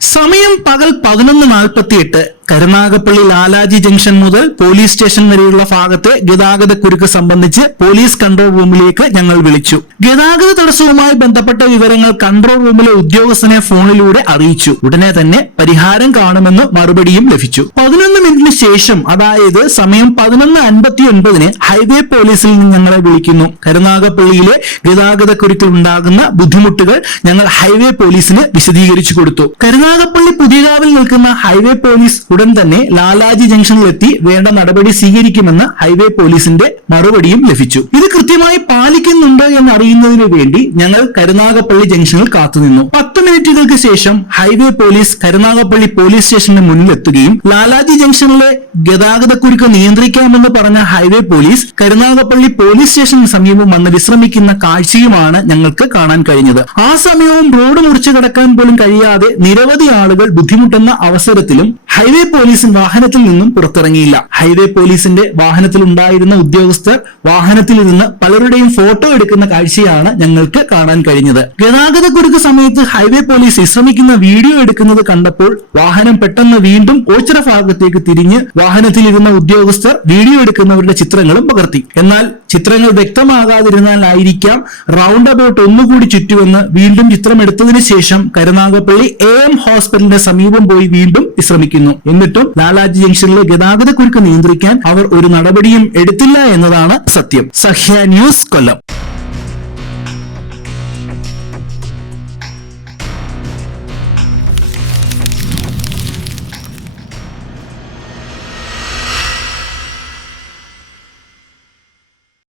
സമയം പകൽ 11:48. കരുനാഗപ്പള്ളി ലാലാജി ജംഗ്ഷൻ മുതൽ പോലീസ് സ്റ്റേഷൻ വരെയുള്ള ഭാഗത്തെ ഗതാഗതക്കുരുക്ക് സംബന്ധിച്ച് പോലീസ് കൺട്രോൾ റൂമിലേക്ക് ഞങ്ങൾ വിളിച്ചു. ഗതാഗത തടസ്സവുമായി ബന്ധപ്പെട്ട വിവരങ്ങൾ കൺട്രോൾ റൂമിലെ ഉദ്യോഗസ്ഥനെ ഫോണിലൂടെ അറിയിച്ചു. ഉടനെ തന്നെ പരിഹാരം കാണുമെന്ന് മറുപടിയും ലഭിച്ചു. 11 മിനിറ്റിന് ശേഷം, അതായത് സമയം 11:59 ഹൈവേ പോലീസിൽ നിന്ന് ഞങ്ങളെ വിളിക്കുന്നു. കരുനാഗപ്പള്ളിയിലെ ഗതാഗതക്കുരുക്കിൽ ഉണ്ടാകുന്ന ബുദ്ധിമുട്ടുകൾ ഞങ്ങൾ ഹൈവേ പോലീസിന് വിശദീകരിച്ചു കൊടുത്തു. കരുനാഗപ്പള്ളി പുതിയകാവിൽ നിൽക്കുന്ന ഹൈവേ പോലീസ് ഉടൻ തന്നെ ലാലാജി ജംഗ്ഷനിലെത്തി വേണ്ട നടപടി സ്വീകരിക്കുമെന്ന് ഹൈവേ പോലീസിന്റെ മറുപടിയും ലഭിച്ചു. ഇത് കൃത്യമായി പാലിക്കുന്നുണ്ട് എന്നറിയുന്നതിന് വേണ്ടി ഞങ്ങൾ കരുനാഗപ്പള്ളി ജംഗ്ഷനിൽ കാത്തുനിന്നു. 10 മിനിറ്റുകൾക്ക് ശേഷം ഹൈവേ പോലീസ് കരുനാഗപ്പള്ളി പോലീസ് സ്റ്റേഷന് മുന്നിലെത്തുകയും ലാലാജി ജംഗ്ഷനിലെ ഗതാഗതക്കുരുക്ക് നിയന്ത്രിക്കാമെന്ന് പറഞ്ഞ ഹൈവേ പോലീസ് കരുനാഗപ്പള്ളി പോലീസ് സ്റ്റേഷന് സമീപം വന്ന് വിശ്രമിക്കുന്ന കാഴ്ചയുമാണ് ഞങ്ങൾക്ക് കാണാൻ കഴിഞ്ഞത്. ആ സമയവും റോഡ് മുറിച്ചു കടക്കാൻ പോലും കഴിയാതെ നിരവധി ആളുകൾ ബുദ്ധിമുട്ടുന്ന അവസരത്തിലും ഹൈവേ പോലീസ് വാഹനത്തിൽ നിന്നും പുറത്തിറങ്ങിയില്ല. ഹൈവേ പോലീസിന്റെ വാഹനത്തിൽ ഉണ്ടായിരുന്ന ഉദ്യോഗസ്ഥർ വാഹനത്തിലിരുന്ന് പലരുടെയും ഫോട്ടോ എടുക്കുന്ന കാഴ്ചയാണ് ഞങ്ങൾക്ക് കാണാൻ കഴിഞ്ഞത്. ഗതാഗതക്കുരുക്ക് സമയത്ത് ഹൈവേ പോലീസ് വിശ്രമിക്കുന്ന വീഡിയോ എടുക്കുന്നത് കണ്ടപ്പോൾ വാഹനം പെട്ടെന്ന് വീണ്ടും ഓച്ചിറ ഭാഗത്തേക്ക് തിരിഞ്ഞ് വാഹനത്തിലിരുന്ന ഉദ്യോഗസ്ഥർ വീഡിയോ എടുക്കുന്നവരുടെ ചിത്രങ്ങളും പകർത്തി. എന്നാൽ ചിത്രങ്ങൾ വ്യക്തമാകാതിരുന്നാലായിരിക്കാം റൗണ്ട് അബൌട്ട് ഒന്നുകൂടി ചുറ്റുവന്ന് വീണ്ടും ചിത്രമെടുത്തതിനു ശേഷം കരുനാഗപ്പള്ളി AM ഹോസ്പിറ്റലിന്റെ സമീപം പോയി വീണ്ടും വിശ്രമിക്കുന്നു. എന്നിട്ടും ലാലാജി ജംഗ്ഷനിലെ ഗതാഗതക്കുരുക്ക് നിയന്ത്രിക്കാൻ അവർ ഒരു നടപടിയും എടുത്തില്ല എന്നതാണ് സത്യം. സഹ്യ ന്യൂസ്, കൊല്ലം.